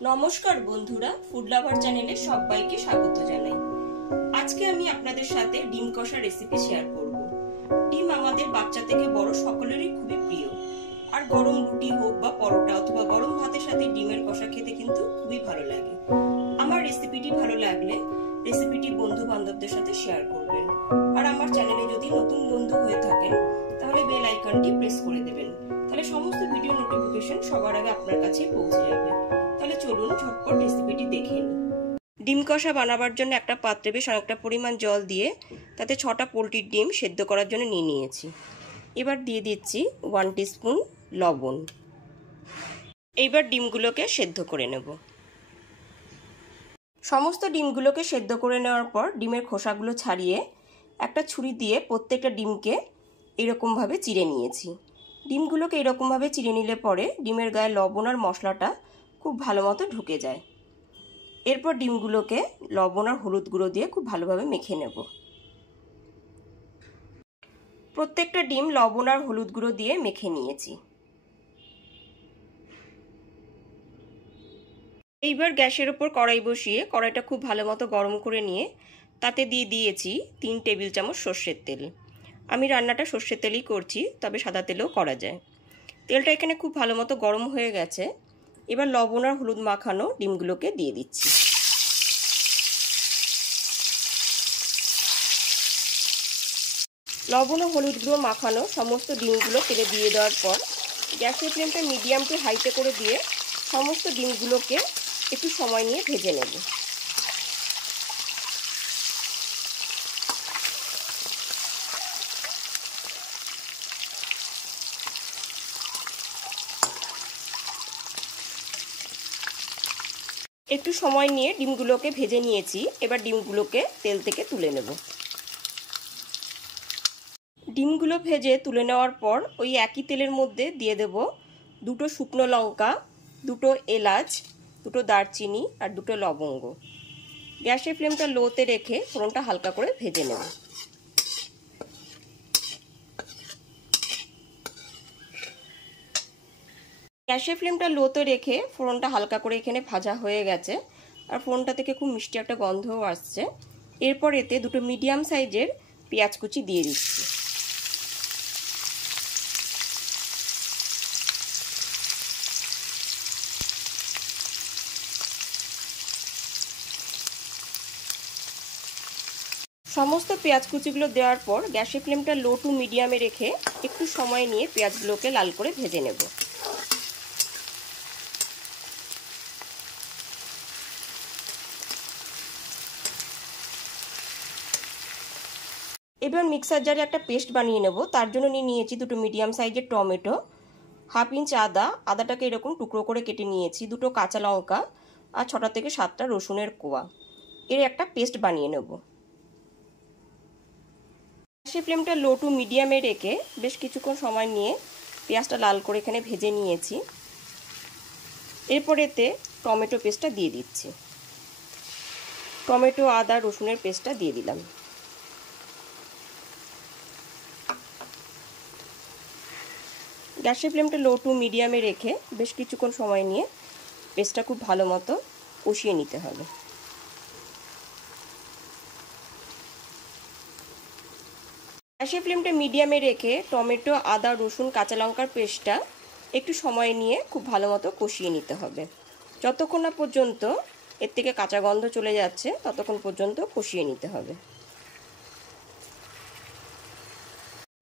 নমস্কার বন্ধুরা, food lover চ্যানেলে সবাইকে স্বাগত জানাই। আজকে আমি আপনাদের সাথে ডিম কষা রেসিপি শেয়ার করব। ডিম আমাদের বাচ্চা থেকে বড় সকলেরই খুবই প্রিয়, আর গরম রুটি হোক বা পরোটা অথবা গরম ভাতের সাথে ডিমের কষা খেতে কিন্তু খুবই ভালো লাগে। আমার রেসিপিটি ভালো লাগলে রেসিপিটি বন্ধু বান্ধবদের সাথে শেয়ার করবেন, আর আমার চ্যানেলে যদি নতুন বন্ধু হয়ে থাকেন তাহলে বেল আইকনটি প্রেস করে দেবেন, তাহলে সমস্ত ভিডিও নোটিফিকেশন সবার আগে আপনার কাছে পৌঁছে যাবে। তাহলে চলুন ঝটপট রেসিপিটি দেখে নিই। ডিম কষা বানাবার জন্য একটা পাত্রে বেশ অনেকটা পরিমাণ জল দিয়ে তাতে 6টা পোলট্রির ডিম সেদ্ধ করার জন্য নিয়ে নিয়েছি। এবার দিয়ে দিচ্ছি 1 টিস্পুন লবণ। এইবার ডিমগুলোকে সেদ্ধ করে নেব। সমস্ত ডিমগুলোকে সেদ্ধ করে নেওয়ার পর ডিমের খোসাগুলো ছাড়িয়ে একটা ছুরি দিয়ে প্রত্যেকটা ডিমকে এরকমভাবে চিড়ে নিয়েছি। ডিমগুলোকে এরকমভাবে চিড়ে নিলে পরে ডিমের গায়ে লবণ আর মশলাটা খুব ভালো মতো ঢুকে যায়। এরপর ডিমগুলোকে লবণ আর হলুদ গুঁড়ো দিয়ে খুব ভালোভাবে মেখে নেব। প্রত্যেকটা ডিম লবণ আর হলুদ গুঁড়ো দিয়ে মেখে নিয়েছি। এইবার গ্যাসের ওপর কড়াই বসিয়ে কড়াইটা খুব ভালো মতো গরম করে নিয়ে তাতে দিয়ে দিয়েছি 3 টেবিল চামচ সর্ষের তেল। আমি রান্নাটা সর্ষের তেলই করছি, তবে সাদা তেলেও করা যায়। তেলটা এখানে খুব ভালো মতো গরম হয়ে গেছে। এবার লবণ আর হলুদ মাখানো ডিমগুলোকে দিয়ে দিচ্ছি। লবণ ও হলুদ গুঁড়ো মাখানো সমস্ত ডিমগুলো তেলে দিয়ে দেওয়ার পর গ্যাসের ফ্লেমটা মিডিয়াম টু হাইতে করে দিয়ে সমস্ত ডিমগুলোকে একটু সময় নিয়ে ভেজে নেব। একটু সময় নিয়ে ডিমগুলোকে ভেজে নিয়েছি। এবার ডিমগুলোকে তেল থেকে তুলে নেব। ডিমগুলো ভেজে তুলে নেওয়ার পর ওই একই তেলের মধ্যে দিয়ে দেব 2টো শুকনো লঙ্কা, 2টো এলাচ, 2টো দারচিনি আর 2টো লবঙ্গ। গ্যাসের ফ্লেমটা লোতে রেখে ফোড়নটা হালকা করে ভেজে নেব। গ্যাসের ফ্লেমটা লোতে রেখে ফোড়নটা হালকা করে এখানে ভাজা হয়ে গেছে, আর ফোড়নটা থেকে খুব মিষ্টি একটা গন্ধও আসছে। এরপর এতে 2টো মিডিয়াম সাইজের পেঁয়াজ কুচি দিয়ে দিচ্ছি। সমস্ত পেঁয়াজ কুচিগুলো দেওয়ার পর গ্যাসের ফ্লেমটা লো টু মিডিয়ামে রেখে একটু সময় নিয়ে পেঁয়াজগুলোকে লাল করে ভেজে নেব। এবার মিক্সার জারে একটা পেস্ট বানিয়ে নেব। তার জন্য নিয়েছি 2টো মিডিয়াম সাইজের টমেটো, 1/2 ইঞ্চ আদাটাকে এরকম টুকরো করে কেটে নিয়েছি, 2টো কাঁচা লঙ্কা আর 6টা থেকে 7টা রসুনের কোয়া। এর একটা পেস্ট বানিয়ে নেব। গ্যাসের ফ্লেমটা লো টু মিডিয়ামে রেখে বেশ কিছুক্ষণ সময় নিয়ে পেঁয়াজটা লাল করে এখানে ভেজে নিয়েছি। এরপর এতে টমেটো পেস্টটা দিয়ে দিচ্ছি। টমেটো, আদা, রসুনের পেস্টটা দিয়ে দিলাম। গ্যাসের ফ্লেমটা লো টু মিডিয়ামে রেখে বেশ কিছুক্ষণ সময় নিয়ে পেস্টটা খুব ভালো মতো কষিয়ে নিতে হবে। গ্যাসের ফ্লেমটা মিডিয়ামে রেখে টমেটো, আদা, রসুন, কাঁচা লঙ্কার পেস্টটা একটু সময় নিয়ে খুব ভালো মতো কষিয়ে নিতে হবে। যতক্ষণ না পর্যন্ত এর থেকে কাঁচা গন্ধ চলে যাচ্ছে ততক্ষণ পর্যন্ত কষিয়ে নিতে হবে।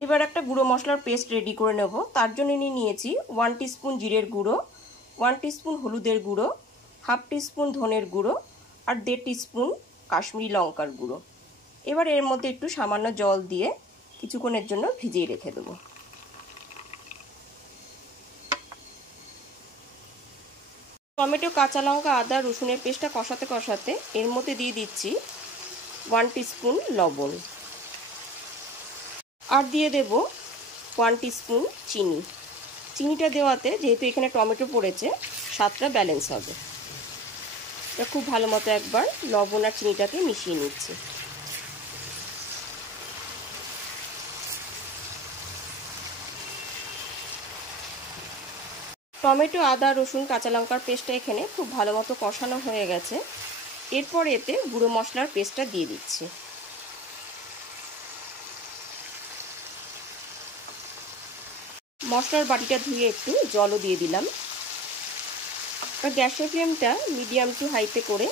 এবার একটা গুঁড়ো মশলার পেস্ট রেডি করে নেব। তার জন্য নিয়েছি 1 টিস্পুন জিরের গুঁড়ো, 1 টিস্পুন হলুদের গুঁড়ো, 1/2 টিস্পুন ধনের গুঁড়ো আর 1.5 টিস্পুন কাশ্মীরি লঙ্কার গুঁড়ো। এবার এর মধ্যে একটু সামান্য জল দিয়ে কিছুক্ষণের জন্য ভিজিয়ে রেখে দেব। টমেটো, কাঁচা লঙ্কা, আদা, রসুনের পেস্টটা কষাতে কষাতে এর মধ্যে দিয়ে দিচ্ছি 1 টিস্পুন লবণ আর দিয়ে দেব 1 টিস্পুন চিনি। চিনিটা দেওয়াতে যেহেতু এখানে টমেটো পড়েছে স্বাদটা ব্যালেন্স হবে। এটা খুব ভালো মতো একবার লবণ আর চিনিটাকে মিশিয়ে নিচ্ছি। টমেটো, আদা, রসুন, কাঁচা লঙ্কার পেস্টটা এখানে খুব ভালো মতো কষানো হয়ে গেছে। এরপর এতে গুঁড়ো মশলার পেস্টটা দিয়ে দিচ্ছি। মশলার বাটিটা ধুয়ে একটু জলও দিয়ে দিলাম। গ্যাসের ফ্লেমটা মিডিয়াম টু হাইতে করে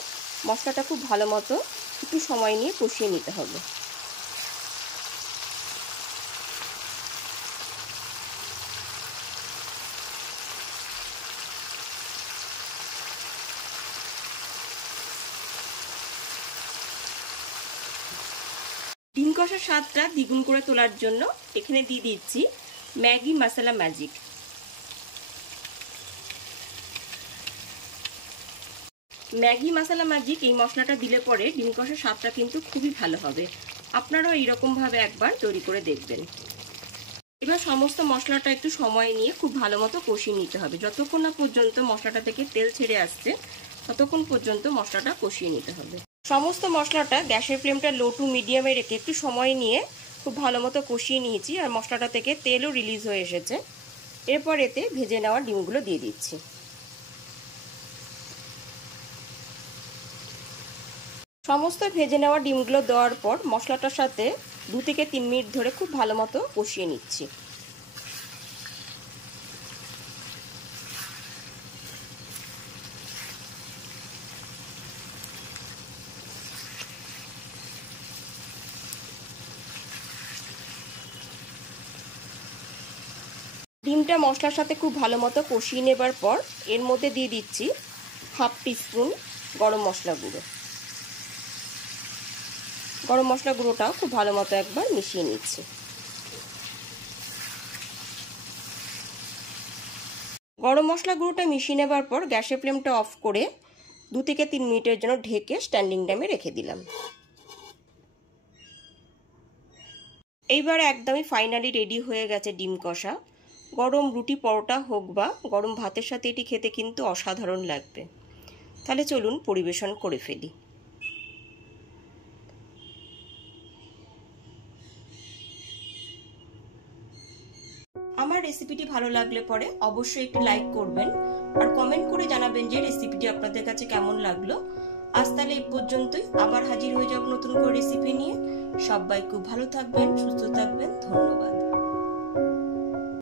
মশলাটা খুব ভালো মতো একটু সময় নিয়ে কষিয়ে নিতে হবে। ডিম কষার স্বাদটা দ্বিগুণ করে তোলার জন্য এখানে দিয়ে দিচ্ছি ম্যাগি মশলা ম্যাজিক। ম্যাগি মশলা ম্যাজিক এই মশলাটা দিলে পরে ডিম কষার স্বাদটা কিন্তু খুবই ভালো হবে। আপনারাও এইরকমভাবে একবার তৈরি করে দেখবেন। এবার সমস্ত মশলাটা একটু সময় নিয়ে খুব ভালো মতো কষিয়ে নিতে হবে। যতক্ষণ না পর্যন্ত মশলাটা থেকে তেল ছেড়ে আসছে ততক্ষণ পর্যন্ত মশলাটা কষিয়ে নিতে হবে। সমস্ত মশলাটা গ্যাসের ফ্লেমটা লো টু মিডিয়ামে রেখে একটু সময় নিয়ে খুব ভালো মতো কষিয়ে নিয়েছি, আর মশলাটা থেকে তেলও রিলিজ হয়ে এসেছে। এরপর এতে ভেজে নেওয়া ডিমগুলো দিয়ে দিচ্ছি। সমস্ত ভেজে নেওয়া ডিমগুলো দেওয়ার পর মশলাটার সাথে 2 থেকে 3 মিনিট ধরে খুব ভালো মতো কষিয়ে নিচ্ছি। ডিমটা মশলার সাথে খুব ভালো মতো কষিয়ে নেবার পর এর মধ্যে দিয়ে দিচ্ছি 1/2 টিস্পুন গরম মশলা গুঁড়ো। গরম মশলা গুঁড়োটাও খুব ভালো মতো একবার মিশিয়ে নিচ্ছি। গরম মশলা গুঁড়োটা মিশিয়ে নেবার পর গ্যাসের ফ্লেমটা অফ করে 2 থেকে 3 মিনিটের জন্য ঢেকে স্ট্যান্ডিং টাইমে রেখে দিলাম। এইবার একদমই ফাইনালি রেডি হয়ে গেছে ডিম কষা। গরম রুটি, পরোটা হোক বা গরম ভাতের সাথে এটি খেতে কিন্তু অসাধারণ লাগবে। তাহলে চলুন পরিবেশন করে ফেলি। আমার রেসিপিটি ভালো লাগলে পরে অবশ্যই একটি লাইক করবেন আর কমেন্ট করে জানাবেন যে রেসিপিটি আপনাদের কাছে কেমন লাগলো। আজ তাহলে এই পর্যন্তই, আবার হাজির হয়ে যাব নতুন করে রেসিপি নিয়ে। সবাই খুব ভালো থাকবেন, সুস্থ থাকবেন। ধন্যবাদ।